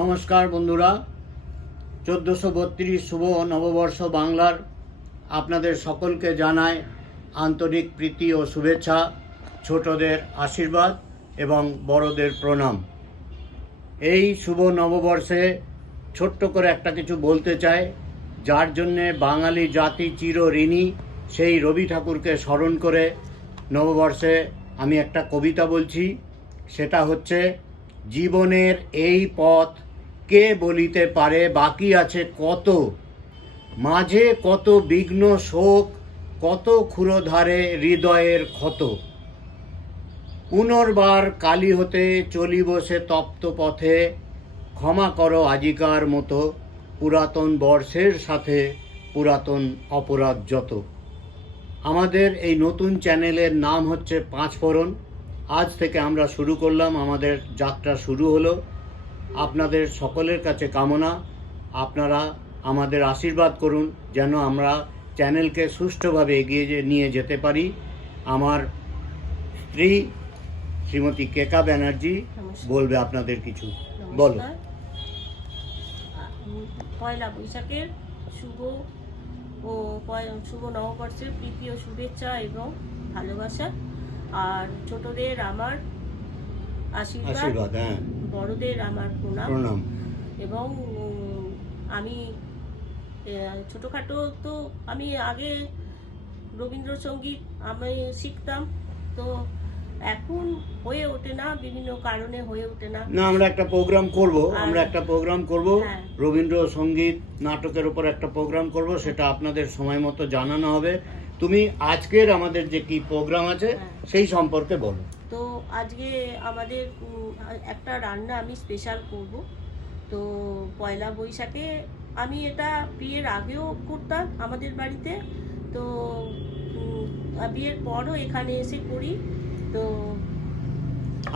নমস্কার বন্ধুরা, 1432 শুভ নববর্ষ বাংলার আপনাদের সকলকে জানায় আন্তরিক প্রীতি ও শুভেচ্ছা, ছোটদের আশীর্বাদ এবং বড়দের প্রণাম। এই শুভ নববর্ষে ছোট্ট করে একটা কিছু বলতে চাই, যার জন্যে বাঙালি জাতি চির ঋণী। সেই রবি ঠাকুরকে স্মরণ করে নববর্ষে আমি একটা কবিতা বলছি। সেটা হচ্ছে, জীবনের এই পথ কে বলিতে পারে বাকি আছে কত, মাঝে কত বিঘ্ন শোক, কত ক্ষুরধারে হৃদয়ের ক্ষত। পুনর্বার কালী হতে চলিব সে তপ্ত পথে, ক্ষমা করো আজিকার মতো, পুরাতন বর্ষের সাথে পুরাতন অপরাধ যত। আমাদের এই নতুন চ্যানেলের নাম হচ্ছে পাঁচফোড়ন। আজ থেকে আমরা শুরু করলাম, আমাদের যাত্রা শুরু হলো। আপনাদের সকলের কাছে কামনা, আপনারা আমাদের আশীর্বাদ করুন যেন আমরা চ্যানেলকে সুষ্ঠুভাবে এগিয়ে নিয়ে যেতে পারি। আমার স্ত্রী শ্রীমতী কেকা ব্যানার্জি বলবে আপনাদের কিছু। বলো। পয়লা বৈশাখের শুভ নববর্ষের প্রীতি ও শুভেচ্ছা এবং ভালোবাসা, আর ছোটদের আমার আশীর্বাদ, বড়দের আমার প্রণাম। এবং আমি ছোটোখাটো তো আমি আগে রবীন্দ্রসঙ্গীত আমি শিখতাম, তো এখন হয়ে ওঠে না, বিভিন্ন কারণে হয়ে ওঠে না। আমরা একটা প্রোগ্রাম করব, রবীন্দ্রসঙ্গীত নাটকের উপর একটা প্রোগ্রাম করব, সেটা আপনাদের সময় মতো জানানো হবে। তুমি আজকের আমাদের যে কি প্রোগ্রাম আছে সেই সম্পর্কে বলো। তো আজকে আমাদের একটা রান্না আমি স্পেশাল করব। তো পয়লা বৈশাখে আমি এটা বিয়ের আগেও করতাম আমাদের বাড়িতে, তো বিয়ের পরও এখানে এসে করি। তো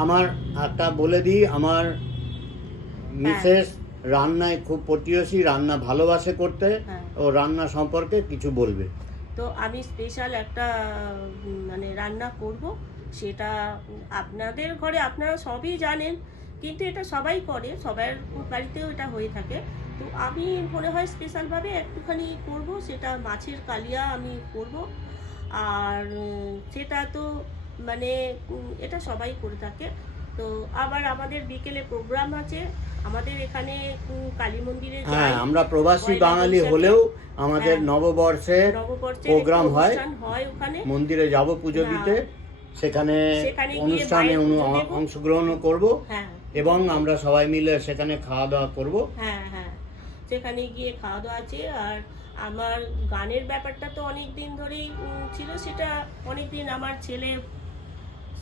আমার একটা বলে দিই, আমার মিসেস রান্নায় খুব পটিয়সী, রান্না ভালোবাসে করতে, ও রান্না সম্পর্কে কিছু বলবে। তো আমি স্পেশাল একটা রান্না করব, সেটা আপনাদের ঘরে আপনারা সবই জানেন, কিন্তু এটা সবাই করে, সবার বাড়িতেও এটা হয়ে থাকে। তো আমি মনে হয় স্পেশালভাবে একটুখানি করব, সেটা মাছের কালিয়া আমি করব। আর সেটা তো এটা সবাই করে থাকে। তো আবার আমাদের বিকেলে প্রোগ্রাম আছে আমাদের এখানে কালী মন্দিরে। আমরা প্রবাসী বাঙালি হলেও আমাদের নববর্ষে প্রোগ্রাম হয় ওখানে, মন্দিরে যাব পুজো দিতে, সেখানে অনুষ্ঠানে অংশগ্রহণ করব এবং আমরা সবাই মিলে সেখানে খাওয়া দাওয়া করব। সেখানে গিয়ে খাওয়া দাওয়া আছে। আর আমার গানের ব্যাপারটা তো অনেক দিন ধরেই ছিল, সেটা অনেক দিন আমার ছেলে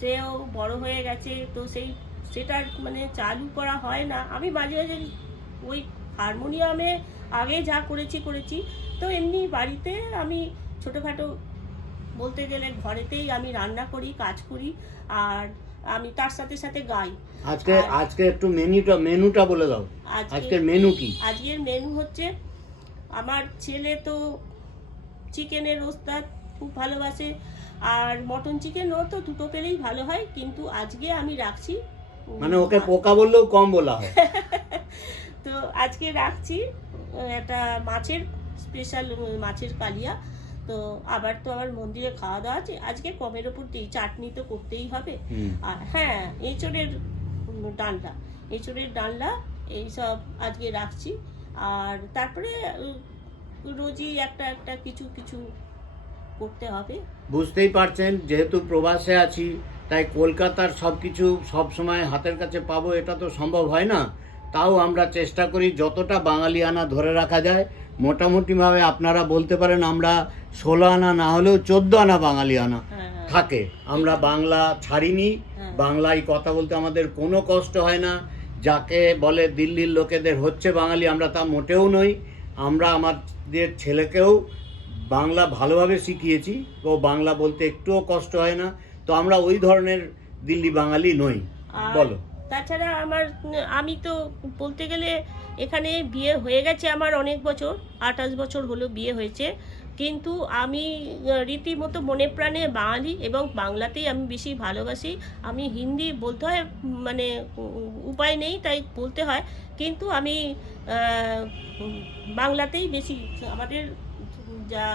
সেও বড় হয়ে গেছে, তো সেটা চালু করা হয় না। আমি মাঝে মাঝে ওই হারমোনিয়ামে আগে যা করেছি, তো এমনি বাড়িতে আমি ছোটোখাটো বলতে গেলে ঘরেতেই আমি রান্না করি, কাজ করি, আর আমি তার সাথে সাথে গাই। আজকে একটু মেনুটা বলে দাও। আজকের মেনু কি? আজকের মেনু হচ্ছে, আমার ছেলে তো চিকেনের ওস্তাদ, খুব ভালোবাসে, আর মটন চিকেনও তো দুটো পেলেই ভালো হয়, কিন্তু আজকে আমি রাখছি, ওকে পোকা বললেও কম বলা হয়। তো আজকে রাখছি একটা মাছের স্পেশাল মাছের কালিয়া। তো আবার তো আমার মন্দিরে খাওয়া দাওয়া আছে, আজকে কমের ওপর দিই, চাটনি তো করতেই হবে। আর এঁচড়ের ডালনা এইসব আজকে রাখছি। আর তারপরে রোজই একটা কিছু করতে হবে। বুঝতেই পারছেন, যেহেতু প্রবাসে আছি, তাই কলকাতার সব কিছু সবসময় হাতের কাছে পাবো এটা তো সম্ভব হয় না। তাও আমরা চেষ্টা করি যতটা বাঙালিয়ানা ধরে রাখা যায়। মোটামুটিভাবে আপনারা বলতে পারেন আমরা 16 আনা না হলেও 14 আনা বাঙালিয়ানা থাকে। আমরা বাংলা ছাড়িনি, বাংলায় কথা বলতে আমাদের কোনো কষ্ট হয় না। যাকে বলে দিল্লির লোকেদের হচ্ছে বাঙালি, আমরা তা মোটেও নই। আমরা আমাদের ছেলেকেও বাংলা ভালোভাবে শিখিয়েছি, ও বাংলা বলতে একটুও কষ্ট হয় না। তো আমরা ওই ধরনের দিল্লি বাঙালি নই। বলো। তাছাড়া আমি তো বলতে গেলে এখানে বিয়ে হয়ে গেছে আমার অনেক বছর, 28 বছর হলো বিয়ে হয়েছে। কিন্তু আমি রীতিমতো মনে প্রাণে বাঙালি এবং বাংলাতেই আমি বেশি ভালোবাসি। আমি হিন্দি বলতে হয়, মানে উপায় নেই তাই বলতে হয়, কিন্তু আমি বাংলাতেই বেশি, আমাদের যা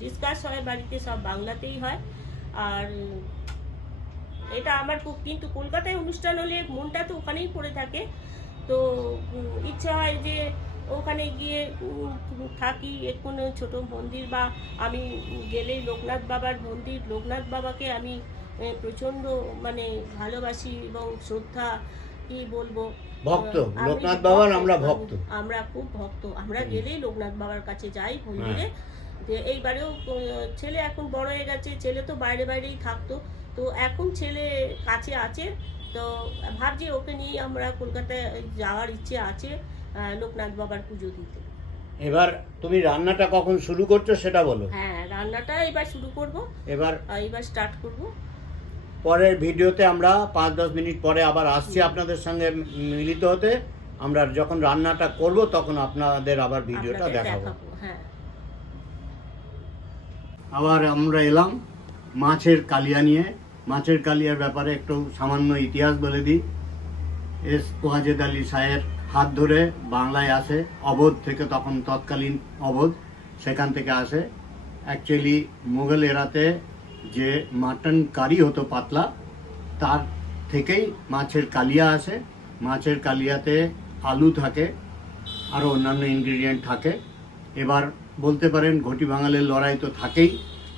ডিসকাস হয় বাড়িতে সব বাংলাতেই হয়। আর এটা আমার খুব, কিন্তু কলকাতায় অনুষ্ঠান হলে মনটা তো ওখানেই পড়ে থাকে। তো ইচ্ছা হয় যে ওখানে গিয়ে থাকি, কোনো ছোট মন্দির, বা আমি গেলেই লোকনাথ বাবার মন্দির, লোকনাথ বাবাকে আমি প্রচণ্ড মানে ভালোবাসি এবং শ্রদ্ধা, কি বলবো, ভক্ত আমি লোকনাথ বাবার, আমরা ভক্ত, ভক্ত। আমরা খুব ভক্ত। আমরা গেলেই লোকনাথ বাবার কাছে যাই মন্দিরে। যে এইবারেও ছেলে এখন বড় হয়ে গেছে, ছেলে তো বাইরে বাইরেই থাকতো, তো এখন ছেলে কাছে আছে, তো ভাবছি ওকে নিয়ে আমরা কলকাতায় যাওয়ার ইচ্ছে আছে লোকনাথ বাবার পুজো দিতে। এবার তুমি রান্নাটা কখন শুরু করছো সেটা বলো। হ্যাঁ, রান্নাটা এবার শুরু করব, এবার স্টার্ট করব। পরের ভিডিওতে আমরা 5-10 মিনিট পরে আবার আসছি আপনাদের সঙ্গে মিলিত হতে। আমরা যখন রান্নাটা করব তখন আপনাদের আবার ভিডিওটা আপনাদের দেখাবো। হ্যাঁ, আবার আমরা এলাম মাছের কালিয়া নিয়ে। মাছের কালিয়ার ব্যাপারে একটু সামান্য ইতিহাস বলে দিই। এস ওয়াজেদ আলী শাহের হাত ধরে বাংলায় আসে, অবোধ থেকে, তখন তৎকালীন অবোধ, সেখান থেকে আসে। অ্যাকচুয়ালি মুঘল এরাতে যে মাটন কারি হতো পাতলা, তার থেকেই মাছের কালিয়া আসে। মাছের কালিয়াতে আলু থাকে, আরও অন্যান্য ইনগ্রিডিয়েন্ট থাকে। এবার বলতে পারেন ঘটি বাঙালির লড়াই তো থাকেই,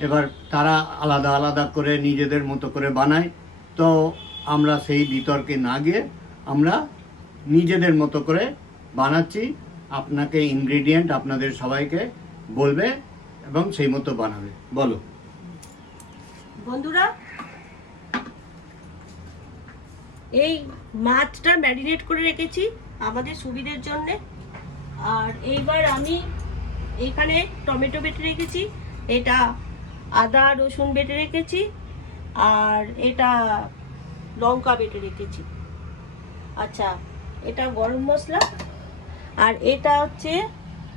এবার তারা আলাদা আলাদা করে নিজেদের মতো করে বানায়। তো আমরা সেই বিতর্কে না গিয়ে আমরা নিজেদের মতো করে বানাচ্ছি। আপনাকে ইনগ্রিডিয়েন্ট আপনাদের সবাইকে বলবে এবং সেই মতো বানাবে। বলো বন্ধুরা, এই মাছটা ম্যারিনেট করে রেখেছি আমাদের সুবিধের জন্য। আর এইবার আমি এখানে টমেটো বেটে রেখেছি, এটা আদা রসুন বেটে রেখেছি, আর এটা লঙ্কা বেটে রেখেছি। আচ্ছা, এটা গরম মশলা, আর এটা হচ্ছে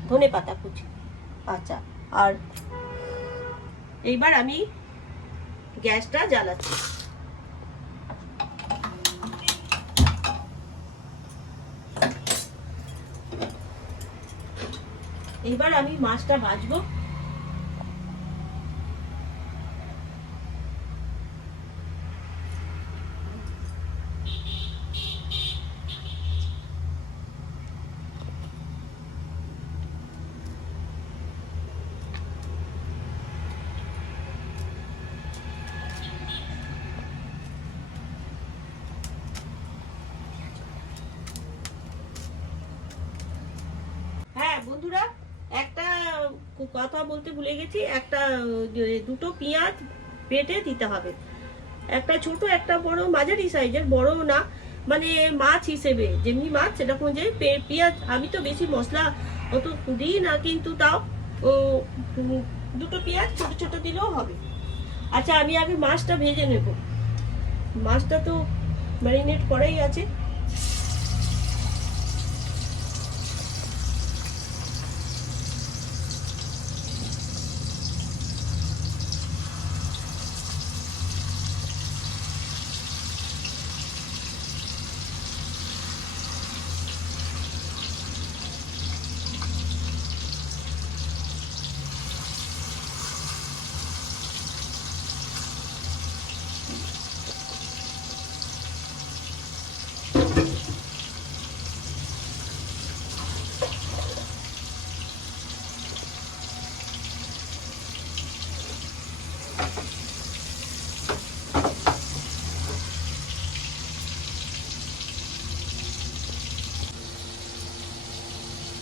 ধনে পাতা কুচি। আচ্ছা, আর এইবার আমি গ্যাসটা জ্বালাচ্ছি। এবার আমি মাছটা ভাজবো। হ্যাঁ বন্ধুরা, একটা কথা বলতে ভুলে গেছি, একটা দুটো পেঁয়াজ বেটে দিতে হবে। একটা ছোট, একটা বড়, মাঝারি সাইজের, বড় না, মানে মাছ হিসেবে যেমনি মাছ সেরকম অনুযায়ী পেঁয়াজ। আমি তো বেশি মশলা অত দিই না, কিন্তু তাও দুটো পেঁয়াজ ছোট ছোট দিলেও হবে। আচ্ছা, আমি আগে মাছটা ভেজে নেব। মাছটা তো ম্যারিনেট করাই আছে।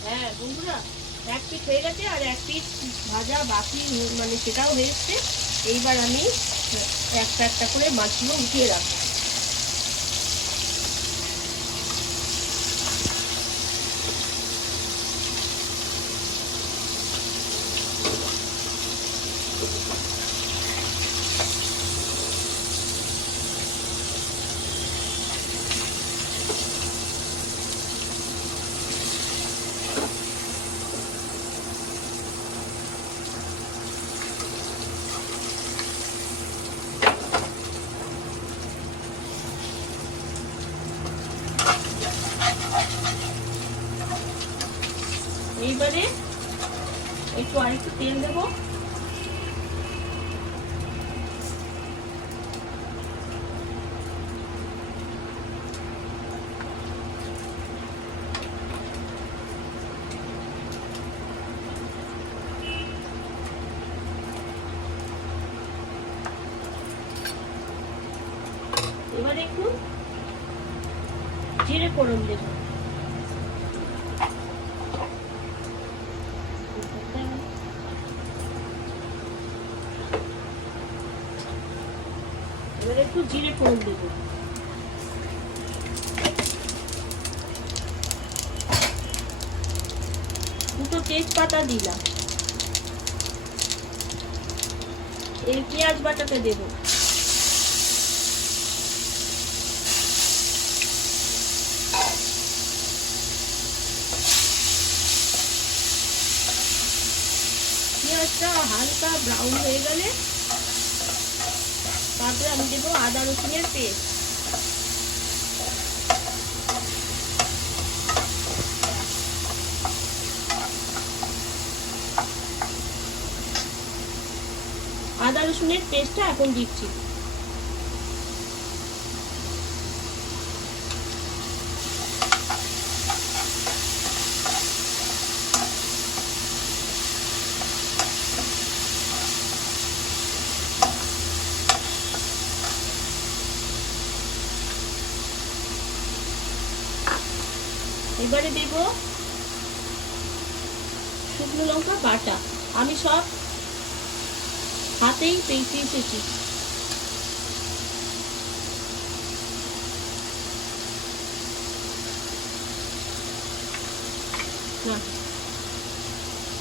হ্যাঁ বন্ধুরা, এক পিস হয়ে গেছে আর এক পিস ভাজা বাকি, মানে সেটাও হয়ে এসছে। এইবার আমি একটা একটা করে মাছগুলো উঠিয়ে রাখবো। এইবারে আরেকটু তেল দেবো। এবারে একটু জিরে ফোড়ন দেব। এবারে একটু জিরে ফোড়ন দেব। দুটো তেজপাতা দিলাম। এই পেঁয়াজ বাটাটা দেব। পেঁয়াজটা হালকা ব্রাউন হয়ে গেলে তারপরে আমি দেবো আদা রসুনের পেস্ট। আদা রসুনের পেস্টটা এখন দিচ্ছি। এবারে দেব শুকনো লঙ্কা বাটা। আমি সব হাতেই পেঁচিয়েছি।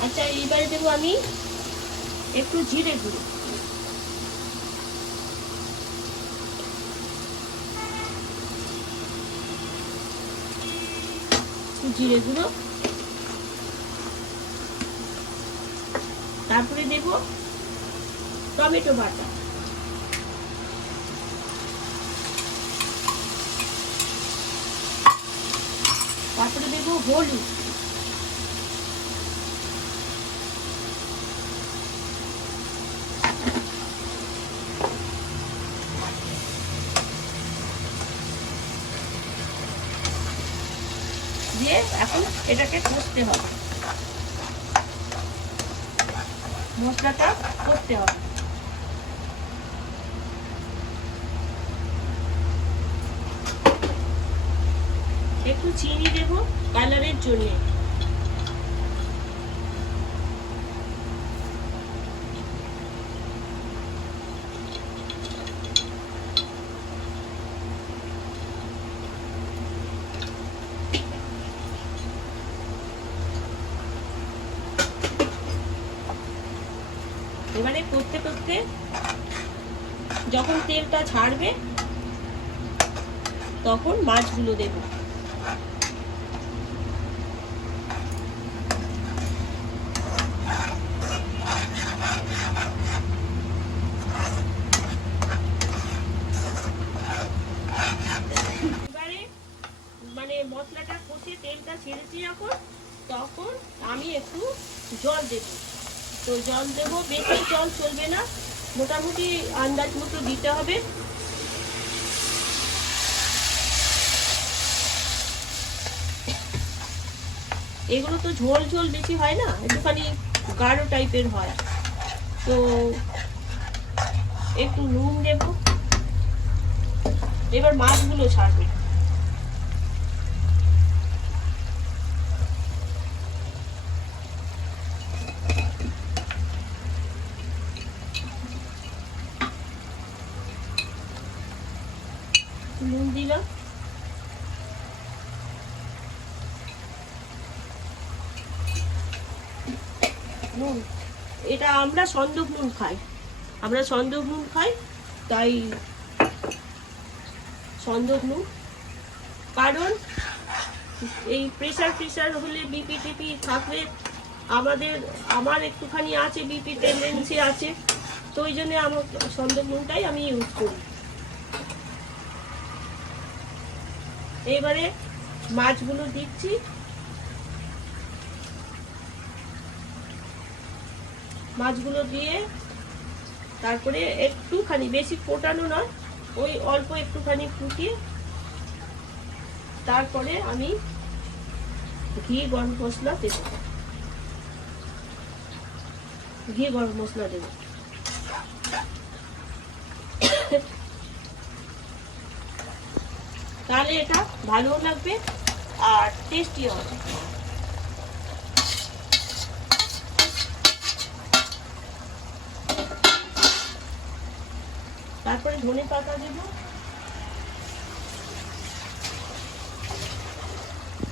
আচ্ছা, এইবারে দেবো আমি একটু জিরে গুঁড়ো। জিরে গুঁড়ো, তারপরে দেব টমেটো বাটা, তারপরে দেব হলুদ, দিয়ে এখন এটাকে কষতে হবে, মশলাটা করতে হবে। একটু চিনি দেব কালারের জন্য। এবারে করতে করতে যখন তেলটা ছাড়বে তখন মাছগুলো দেব। এবারে মানে মশলাটা কষে তেলটা ছেড়েছি যখন, তখন আমি একটু জল দেব। তো জল দেবো, বেশি জল চলবে না, মোটামুটি আন্দাজ মতো দিতে হবে। এগুলো তো ঝোল ঝোল বেশি হয় না, একটুখানি গাঢ় টাইপের হয়, তো একটু নুন দেব। এবার মাছগুলো ছাড়বে। নুন দিলাম, নুন এটা আমরা সন্দক নুন খাই, তাই সন্দক নুন। কারণ এই প্রেসার হলে, বিপি টিপি থাকলে, আমার একটুখানি আছে, বিপি টেন্ডেন্সি আছে, তো ওই জন্য আমার সন্দক নুনটাই আমি ইউজ করি। এবারে মাছগুলো দিচ্ছি। মাছগুলো দিয়ে তারপরে একটুখানি, বেশি ফোটানো নয়, ওই অল্প একটুখানি ফুটিয়ে তারপরে আমি ঘি গরম মশলা দেব, ঘি গরম মশলা দেব। তাহলে এটা ভালোও লাগবে আর টেস্টিও হবে। তারপরে ধনে পাতা দেব।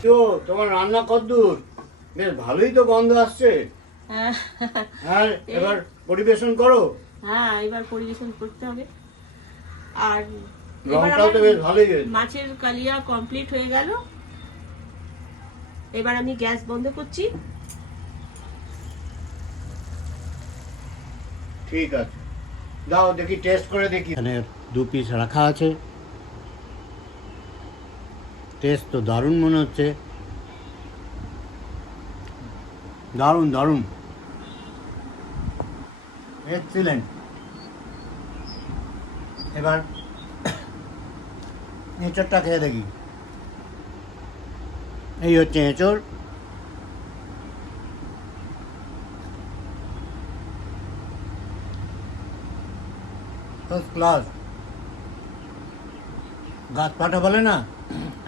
তো তোমার রান্না কতদূর? বেশ ভালোই তো গন্ধ আসছে। হ্যাঁ, এবার পরিবেশন করো। হ্যাঁ, এবার পরিবেশন করতে হবে। আর রংটাও তো বেশ ভালোই হয়েছে। মাছের কালিয়া কমপ্লিট হয়ে গেল। এবার আমি গ্যাস বন্ধ করছি। ঠিক আছে, দাও দেখি, টেস্ট করে দেখি। এখানে 2 পিস রাখা আছে। টেস্ট তো দারুণ মনে হচ্ছে, দারুণ দারুণ, এক্সিলেন্ট। এবার এঁচড়টা খেয়ে দেখি। এই হচ্ছে এঁচড়। ফার্স্ট ক্লাস, গাছ পাটা বলে না,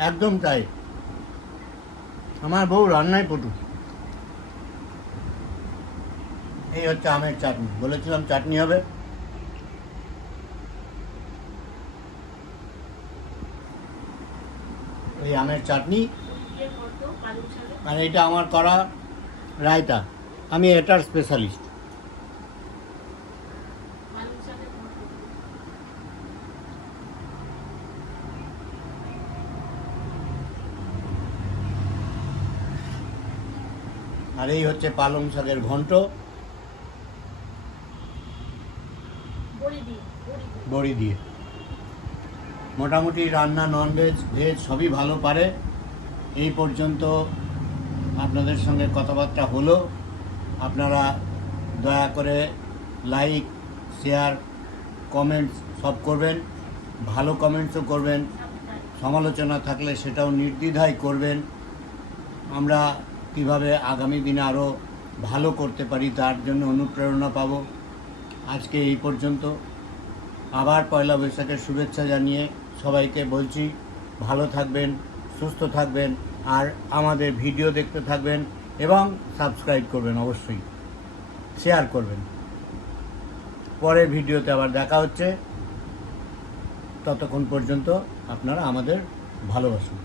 একদম তাই। আমার বউ রান্নায় পটু। এই হচ্ছে আমের চাটনি, বলেছিলাম চাটনি হবে। এই আমের চাটনি, আর এটা আমার করা রায়তা। আমি এটার স্পেশালিস্ট। আর এই হচ্ছে পালং শাকের ঘন্ট বড়ি দিয়ে। মোটামুটি রান্না ননভেজ ভেজ সবই ভালো পারে। এই পর্যন্ত আপনাদের সঙ্গে কথাবার্তা হলো। আপনারা দয়া করে লাইক, শেয়ার, কমেন্টস সব করবেন। ভালো কমেন্টসও করবেন, সমালোচনা থাকলে সেটাও নির্দ্বিধায় করবেন। আমরা কীভাবে আগামী দিনে আরও ভালো করতে পারি তার জন্য অনুপ্রেরণা পাব। আজকে এই পর্যন্ত। আবার পয়লা বৈশাখের শুভেচ্ছা জানিয়ে সবাইকে বলছি, ভালো থাকবেন, সুস্থ থাকবেন, আর আমাদের ভিডিও দেখতে থাকবেন এবং সাবস্ক্রাইব করবেন, অবশ্যই শেয়ার করবেন। পরের ভিডিওতে আবার দেখা হচ্ছে। ততক্ষণ পর্যন্ত আপনারা আমাদের ভালোবাসুন।